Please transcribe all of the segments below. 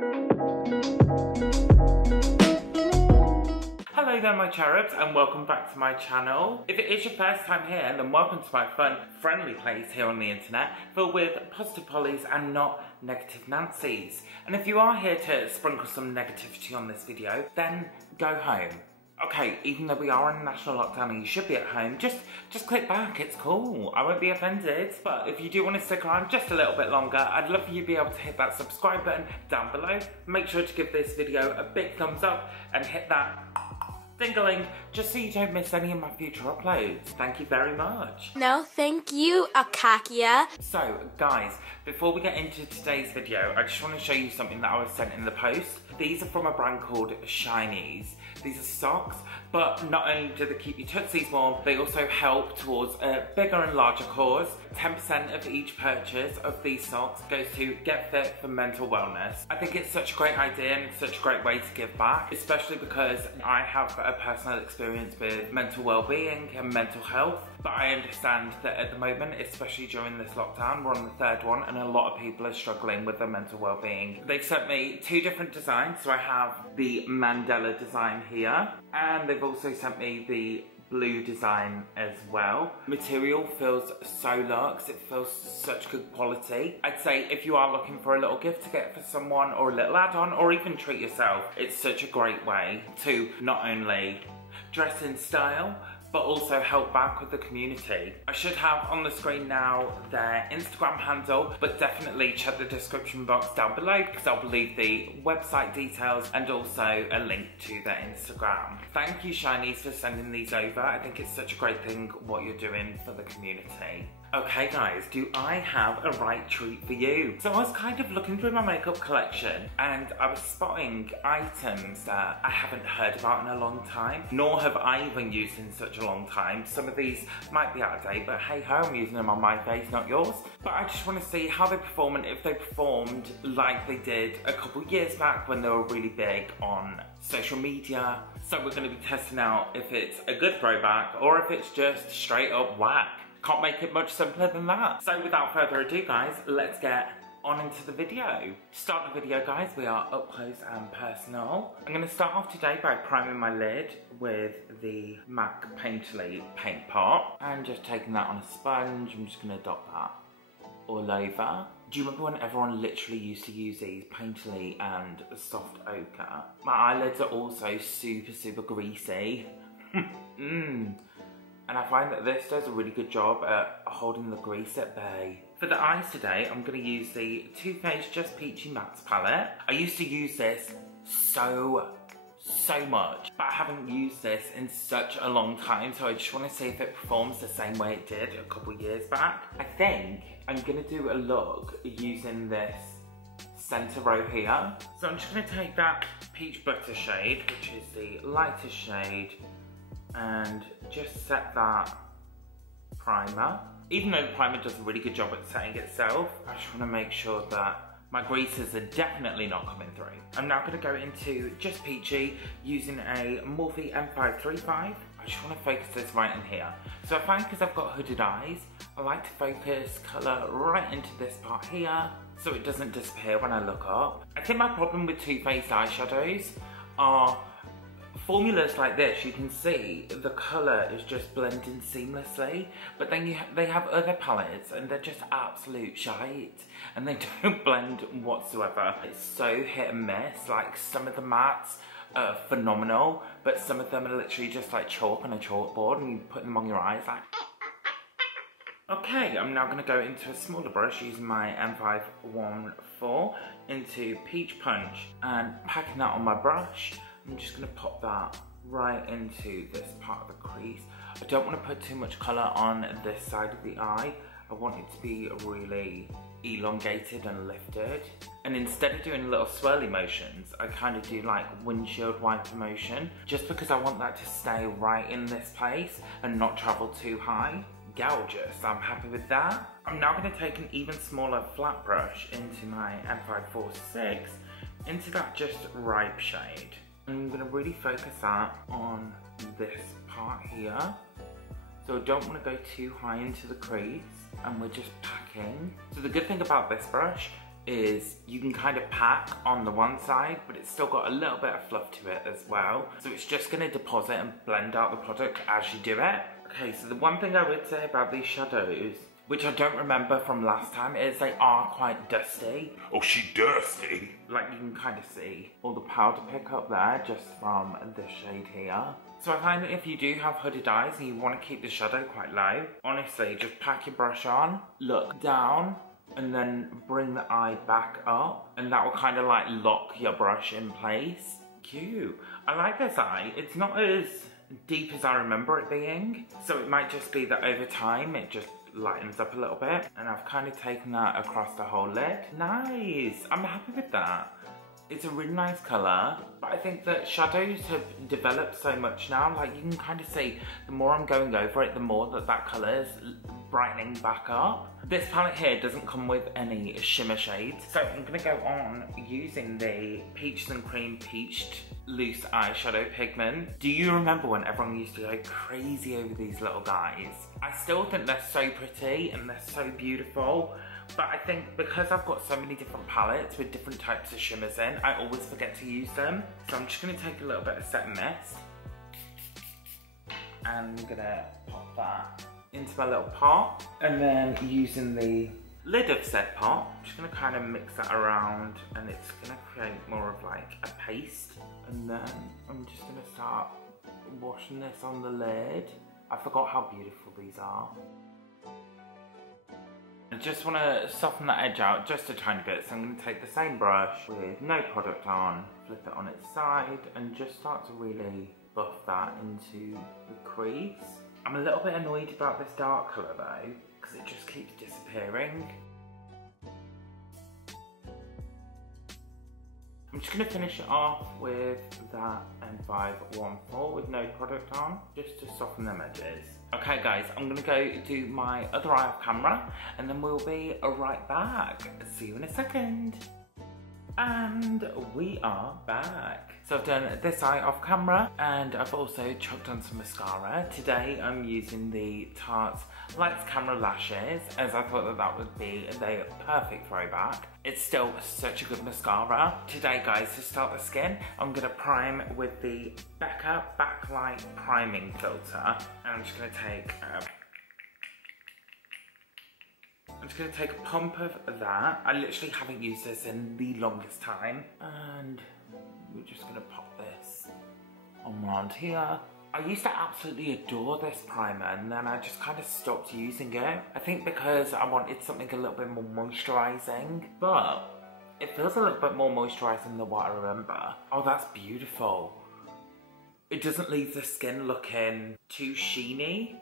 Hello there my cherubs and welcome back to my channel. If it is your first time here, then welcome to my fun, friendly place here on the internet filled with positive Pollys and not negative Nancys. And if you are here to sprinkle some negativity on this video, then go home. Okay, even though we are in a national lockdown and you should be at home, just click back, it's cool. I won't be offended. But if you do want to stick around just a little bit longer, I'd love for you to be able to hit that subscribe button down below. Make sure to give this video a big thumbs up and hit that ding-a-ling just so you don't miss any of my future uploads. Thank you very much. No, thank you, Akakia. So, guys, before we get into today's video, I just want to show you something that I was sent in the post. These are from a brand called Shinies. These are socks, but not only do they keep your tootsies warm, they also help towards a bigger and larger cause. 10% of each purchase of these socks goes to Get Fit for Mental Wellness. I think it's such a great idea and it's such a great way to give back, especially because I have a personal experience with mental well-being and mental health. But I understand that at the moment, especially during this lockdown, we're on the third one and a lot of people are struggling with their mental well-being. They've sent me two different designs. So I have the Mandela design here, and they've also sent me the blue design as well. Material feels so luxe, it feels such good quality. I'd say if you are looking for a little gift to get for someone or a little add-on or even treat yourself, it's such a great way to not only dress in style, but also help back with the community. I should have on the screen now their Instagram handle, but definitely check the description box down below because I'll leave the website details and also a link to their Instagram. Thank you Shinies for sending these over. I think it's such a great thing what you're doing for the community. Okay guys, do I have a right treat for you? So I was kind of looking through my makeup collection and I was spotting items that I haven't heard about in a long time, nor have I even used in such a long time. Some of these might be out of date, but hey ho, I'm using them on my face, not yours. But I just want to see how they perform and if they performed like they did a couple years back when they were really big on social media. So we're going to be testing out if it's a good throwback or if it's just straight up whack. Can't make it much simpler than that. So without further ado guys, let's get on into the video. To start the video guys, we are up close and personal. I'm going to start off today by priming my lid with the MAC Painterly paint pot. And just taking that on a sponge, I'm just going to dot that all over. Do you remember when everyone literally used to use these, Painterly and soft ochre? My eyelids are also super greasy. And I find that this does a really good job at holding the grease at bay. For the eyes today, I'm going to use the Too Faced Just Peachy Mattes palette. I used to use this so much, but I haven't used this in such a long time, so I just want to see if it performs the same way it did a couple years back. I think I'm going to do a look using this center row here. So I'm just going to take that Peach Butter shade, which is the lightest shade, and just set that primer. Even though the primer does a really good job at setting itself, I just want to make sure that my greases are definitely not coming through. I'm now going to go into Just Peachy using a Morphe M535. I just want to focus this right in here. So I find because I've got hooded eyes, I like to focus colour right into this part here so it doesn't disappear when I look up. I think my problem with Too Faced eyeshadows are formulas like this. You can see the colour is just blending seamlessly, but then they have other palettes and they're just absolute shite and they don't blend whatsoever. It's so hit and miss. Like some of the mattes are phenomenal, but some of them are literally just like chalk on a chalkboard and you put them on your eyes like. Okay, I'm now going to go into a smaller brush using my M514 into Peach Punch and packing that on my brush. I'm just going to pop that right into this part of the crease. I don't want to put too much colour on this side of the eye. I want it to be really elongated and lifted. And instead of doing little swirly motions, I kind of do like windshield wiper motion, just because I want that to stay right in this place and not travel too high. Gorgeous, I'm happy with that. I'm now going to take an even smaller flat brush into my M546, into that just ripe shade. I'm going to really focus that on this part here. So I don't want to go too high into the crease, and we're just packing. So the good thing about this brush is you can kind of pack on the one side, but it's still got a little bit of fluff to it as well. So it's just going to deposit and blend out the product as you do it. Okay, so the one thing I would say about these shadows, which I don't remember from last time, is they are quite dusty. Oh, she dusty. Like you can kind of see all the powder pickup there just from this shade here. So I find that if you do have hooded eyes and you want to keep the shadow quite low, honestly, just pack your brush on, look down, and then bring the eye back up, and that will kind of like lock your brush in place. Cute. I like this eye. It's not as deep as I remember it being, so it might just be that over time it just lightens up a little bit, and I've kind of taken that across the whole lid. Nice. I'm happy with that. It's a really nice colour, but I think that shadows have developed so much now. Like you can kind of see the more I'm going over it, the more that colour is brightening back up. This palette here doesn't come with any shimmer shades, so I'm going to go on using the Peaches and Cream Peached Loose Eyeshadow Pigment. Do you remember when everyone used to go crazy over these little guys? I still think they're so pretty and they're so beautiful. But I think because I've got so many different palettes with different types of shimmers in, I always forget to use them. So I'm just going to take a little bit of Set Mist and I'm going to pop that into my little pot. And then using the lid of said pot, I'm just going to kind of mix that around, and it's going to create more of like a paste. And then I'm just going to start washing this on the lid. I forgot how beautiful these are. I just want to soften that edge out just a tiny bit, so I'm going to take the same brush with no product on, flip it on its side, and just start to really buff that into the crease. I'm a little bit annoyed about this dark colour though, because it just keeps disappearing. I'm just going to finish it off with that M514 with no product on, just to soften them edges. Okay guys, I'm going to go do my other eye off camera, and then we'll be right back. See you in a second. And we are back. So I've done this eye off camera, and I've also chucked on some mascara. Today I'm using the Tarte Lights Camera Lashes, as I thought that would be the perfect throwback. It's still such a good mascara. Today guys, to start the skin, I'm going to prime with the Becca Backlight Priming Filter. And I'm just going to take a pump of that. I literally haven't used this in the longest time. And we're just going to pop this on around here. I used to absolutely adore this primer, and then I just kind of stopped using it. I think because I wanted something a little bit more moisturising, but it feels a little bit more moisturising than what I remember. Oh, that's beautiful. It doesn't leave the skin looking too sheeny,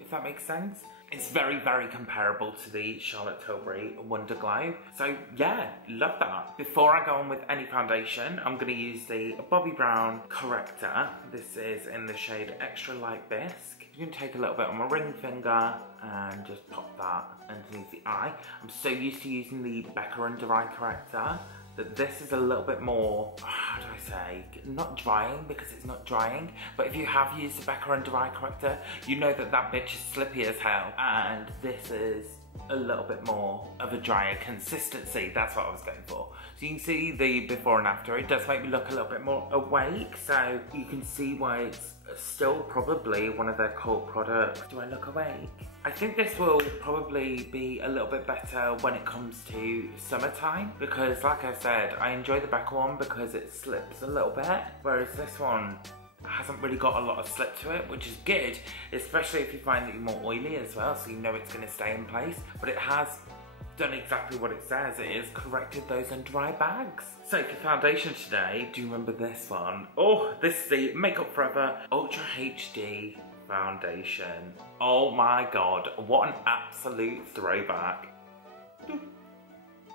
if that makes sense. It's very, very comparable to the Charlotte Tilbury Wonder Glow. So yeah, love that. Before I go on with any foundation, I'm going to use the Bobbi Brown Corrector. This is in the shade Extra Light Bisque. You can take a little bit on my ring finger and just pop that underneath the eye. I'm so used to using the Becca Under Eye Corrector that this is a little bit more, how do I say, not drying, because it's not drying, but if you have used the Becca Under Eye Corrector, you know that that bitch is slippy as hell, and this is a little bit more of a drier consistency. That's what I was going for. So you can see the before and after. It does make me look a little bit more awake, so you can see why it's still probably one of their cult products. Do I look awake? I think this will probably be a little bit better when it comes to summertime, because like I said, I enjoy the Becca one because it slips a little bit, whereas this one hasn't really got a lot of slip to it, which is good, especially if you find that you're more oily as well, so you know it's going to stay in place. But it has done exactly what it says. It has corrected those under eye bags. So for foundation today, do you remember this one? Oh, this is the Makeup Forever Ultra HD foundation. Oh my god, what an absolute throwback.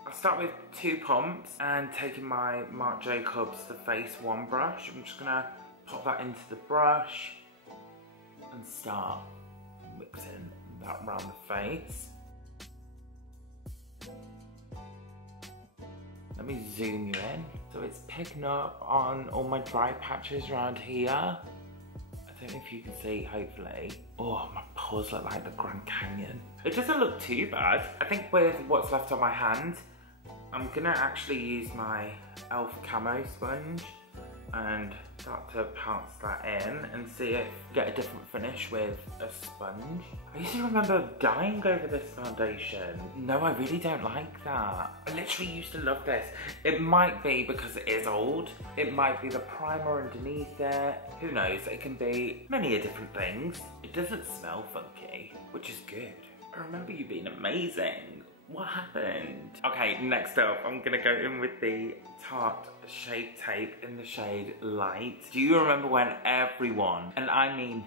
I'll start with 2 pumps and taking my Marc Jacobs The Face One brush. I'm just gonna pop that into the brush and start mixing that around the face. Let me zoom you in. So it's picking up on all my dry patches around here. I don't know if you can see, hopefully. Oh, my paws look like the Grand Canyon. It doesn't look too bad. I think with what's left on my hand, I'm gonna actually use my e.l.f. camo sponge and start to pounce that in and see it get a different finish with a sponge. I used to remember dying over this foundation. No, I really don't like that. I literally used to love this. It might be because it is old. It might be the primer underneath it. Who knows? It can be many different things. It doesn't smell funky, which is good. I remember you being amazing. What happened? Okay, next up, I'm gonna go in with the Tarte Shape Tape in the shade Light. Do you remember when everyone, and I mean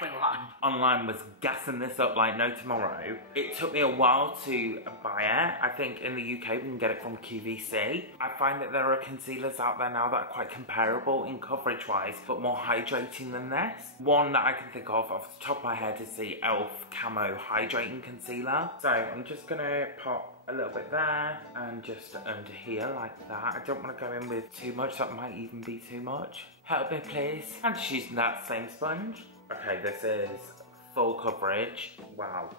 everyone, online was gassing this up like no tomorrow? It took me a while to buy it. I think in the UK we can get it from QVC. I find that there are concealers out there now that are quite comparable in coverage wise, but more hydrating than this. One that I can think of off the top of my head is the e.l.f. Camo Hydrating Concealer. So I'm just gonna pop a little bit there and just under here like that. I don't want to go in with too much, that might even be too much. Help me please. I'm just using that same sponge. Okay, this is full coverage. Wow.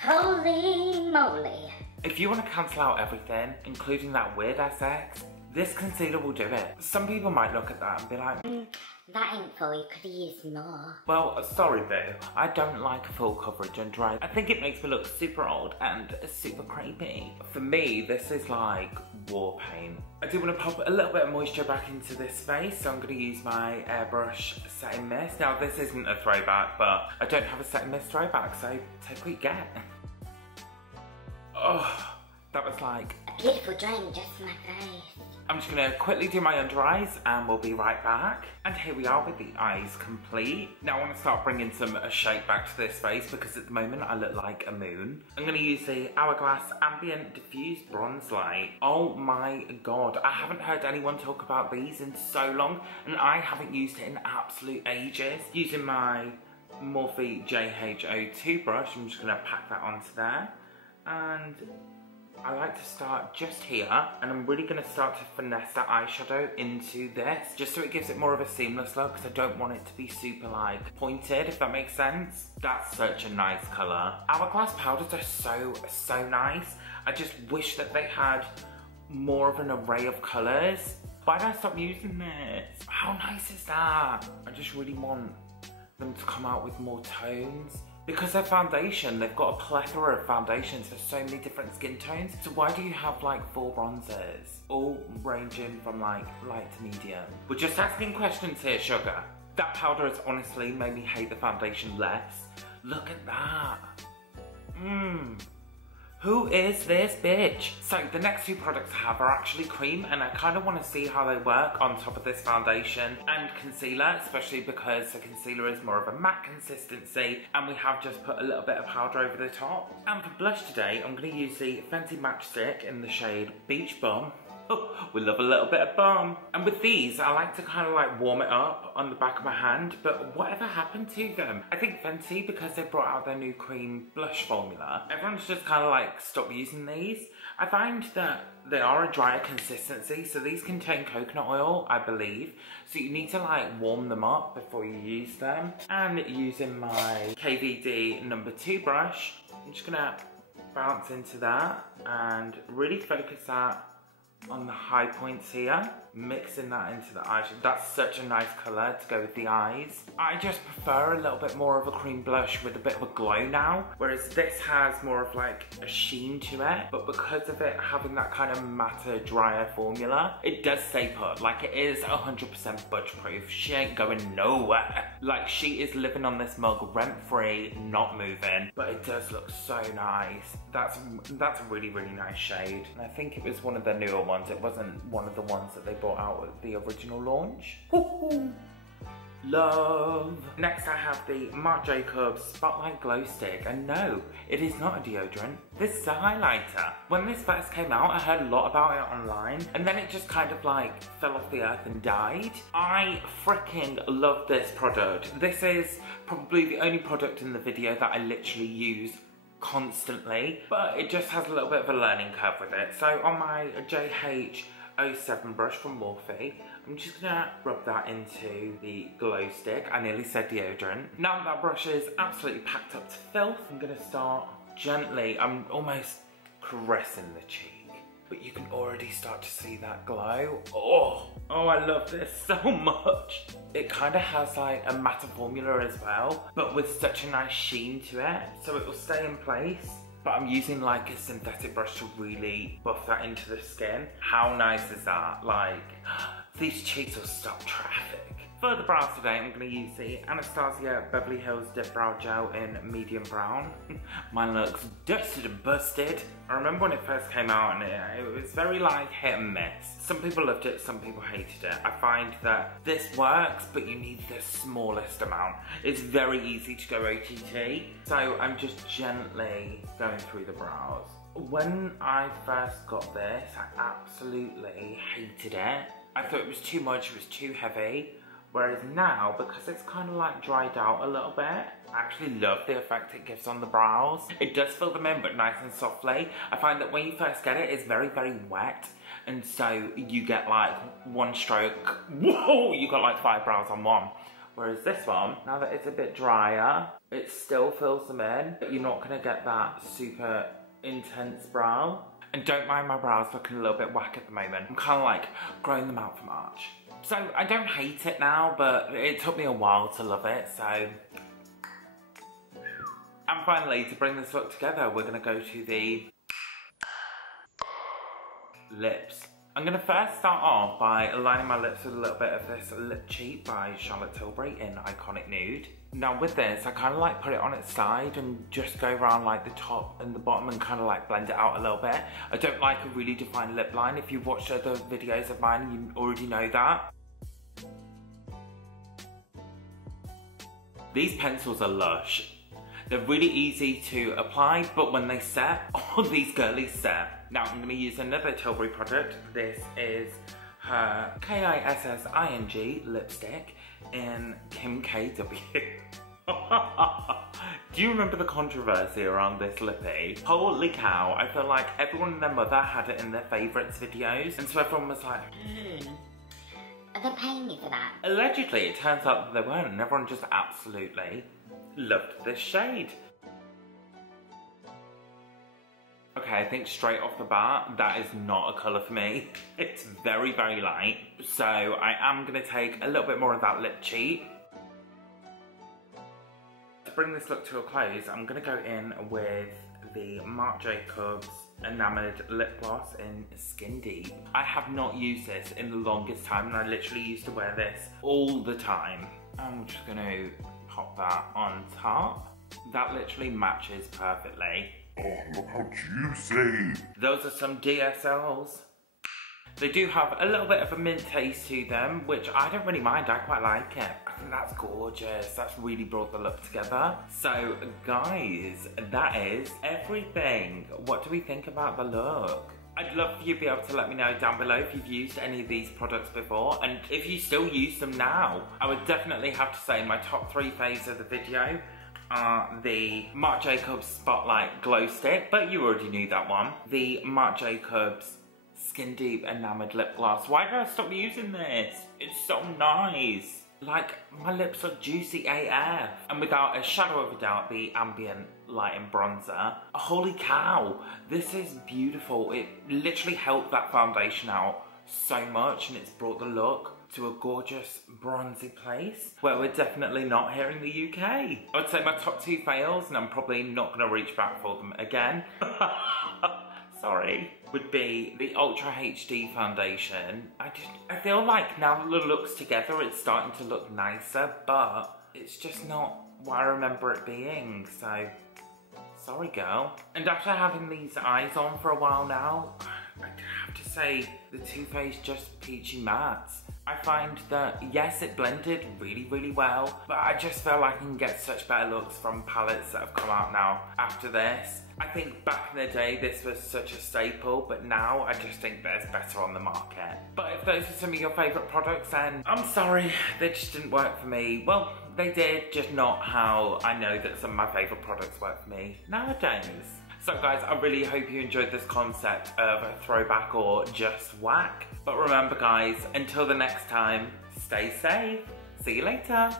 Holy moly. If you want to cancel out everything, including that weird SX, this concealer will do it. Some people might look at that and be like, that ain't full, you could have used more. well, sorry boo, I don't like full coverage and dry. I think it makes me look super old and super creepy. For me, this is like war paint. I do want to pop a little bit of moisture back into this face, so I'm going to use my airbrush setting mist. Now this isn't a throwback, but I don't have a setting mist throwback, so take what you get. Oh, that was like a beautiful drain just for my face. I'm just gonna quickly do my under eyes and we'll be right back. And here we are with the eyes complete. Now I want to start bringing some shape back to this face because at the moment I look like a moon. I'm gonna use the Hourglass Ambient Diffused Bronze Light. Oh my god, I haven't heard anyone talk about these in so long and I haven't used it in absolute ages. Using my Morphe JH02 brush, I'm just gonna pack that onto there. And I like to start just here, and I'm really going to start to finesse that eyeshadow into this, just so it gives it more of a seamless look, because I don't want it to be super like pointed, if that makes sense. That's such a nice colour. Hourglass powders are so nice. I just wish that they had more of an array of colours. Why did I stop using this? How nice is that? I just really want them to come out with more tones. Because they're foundation, they've got a plethora of foundations for so many different skin tones. So why do you have like 4 bronzers? All ranging from like light to medium. We're just asking questions here, sugar. That powder has honestly made me hate the foundation less. Look at that. Who is this bitch? So the next 2 products I have are actually cream, and I kind of want to see how they work on top of this foundation and concealer, especially because the concealer is more of a matte consistency and we have just put a little bit of powder over the top. And for blush today, I'm going to use the Fenty Matchstick in the shade Beach Bum. Oh, we love a little bit of balm. And with these, I like to kind of like warm it up on the back of my hand, but whatever happened to them? I think Fenty, because they brought out their new cream blush formula, everyone's just kind of like stopped using these. I find that they are a drier consistency, so these contain coconut oil, I believe. So you need to like warm them up before you use them. And using my KVD number 2 brush, I'm just gonna bounce into that and really focus that on the high points here, mixing that into the eyes. That's such a nice colour to go with the eyes. I just prefer a little bit more of a cream blush with a bit of a glow now, whereas this has more of like a sheen to it, but because of it having that kind of matter, drier formula, it does stay put. Like it is 100% budge proof. She ain't going nowhere. Like she is living on this mug rent-free, not moving, but it does look so nice. That's a really nice shade. And I think it was one of the newer ones. It wasn't one of the ones that they brought out at the original launch. Love. Next I have the Marc Jacobs Spotlight Glow Stick, and no, it is not a deodorant. This is a highlighter. When this first came out, I heard a lot about it online, and then it just kind of like fell off the earth and died. I freaking love this product. This is probably the only product in the video that I literally use constantly, but it just has a little bit of a learning curve with it. So on my JH07 brush from Morphe, I'm just gonna rub that into the glow stick. I nearly said deodorant. Now that brush is absolutely packed up to filth, I'm gonna start gently, I'm almost caressing the cheek. but you can already start to see that glow. Oh, I love this so much. It kind of has like a matte formula as well, but with such a nice sheen to it, so it will stay in place. But I'm using like a synthetic brush to really buff that into the skin. How nice is that? Like, these cheeks will stop traffic. For the brows today, I'm going to use the Anastasia Beverly Hills Dip Brow Gel in medium brown. Mine looks dusted and busted. I remember when it first came out and it was very like hit and miss. Some people loved it, some people hated it. I find that this works, but you need the smallest amount. It's very easy to go OTT. So I'm just gently going through the brows. When I first got this, I absolutely hated it. I thought it was too much, it was too heavy. Whereas now, because it's kind of like dried out a little bit, I actually love the effect it gives on the brows. It does fill them in, but nice and softly. I find that when you first get it, it's very, very wet. And so you get like one stroke, whoa, you got like 5 brows on one. Whereas this one, now that it's a bit drier, it still fills them in, but you're not gonna get that super intense brow. And don't mind my brows looking a little bit whack at the moment. I'm kind of like growing them out for March. So I don't hate it now, but it took me a while to love it, so. And finally, to bring this look together, we're gonna go to the lips. I'm gonna first start off by aligning my lips with a little bit of this Lip Cheat by Charlotte Tilbury in Iconic Nude. Now with this, I kind of like put it on its side and just go around like the top and the bottom and kind of like blend it out a little bit. I don't like a really defined lip line. If you've watched other videos of mine, you already know that. These pencils are lush. They're really easy to apply, but when they set, oh, these girlies set. Now I'm gonna use another Tilbury product. This is her Kissing lipstick in Kim KW. Do you remember the controversy around this lippy? Holy cow, I feel like everyone and their mother had it in their favourites videos, and so everyone was like, Are they paying me for that? Allegedly, it turns out that they weren't, and everyone just absolutely loved this shade. Okay, I think straight off the bat, that is not a colour for me. It's very, very light. So I am going to take a little bit more of that Lip Cheat. To bring this look to a close, I'm going to go in with the Marc Jacobs Enamored Lip Gloss in Skin Deep. I have not used this in the longest time, and I literally used to wear this all the time. I'm just going to pop that on top. That literally matches perfectly. Oh, look how juicy! Those are some DSLs. They do have a little bit of a mint taste to them, which I don't really mind. I quite like it. I think that's gorgeous. That's really brought the look together. So, guys, that is everything. What do we think about the look? I'd love for you to be able to let me know down below if you've used any of these products before, and if you still use them now. I would definitely have to say my top 3 faves of the video are the Marc Jacobs Spotlight Glow Stick, but you already knew that one. The Marc Jacobs Skin Deep Enamored Lip Gloss. Why did I stop using this? It's so nice. Like, my lips are juicy AF. And without a shadow of a doubt, the Ambient Lighting Bronzer. Holy cow, this is beautiful. It literally helped that foundation out so much, and it's brought the look to a gorgeous bronzy place where we're definitely not here in the UK. I would say my top 2 fails, and I'm probably not gonna reach back for them again. Sorry. Would be the Ultra HD foundation. I feel like now that the look's together, it's starting to look nicer, but it's just not what I remember it being, so sorry girl. And after having these eyes on for a while now, I have to say the Too Faced Just Peachy Mattes. I find that, yes, it blended really, really well, but I just feel like I can get such better looks from palettes that have come out now after this. I think back in the day this was such a staple, but now I just think there's better on the market. But if those are some of your favourite products, then I'm sorry, they just didn't work for me. Well, they did, just not how I know that some of my favourite products work for me nowadays. So guys, I really hope you enjoyed this concept of a throwback or just whack. But remember guys, until the next time, stay safe. See you later.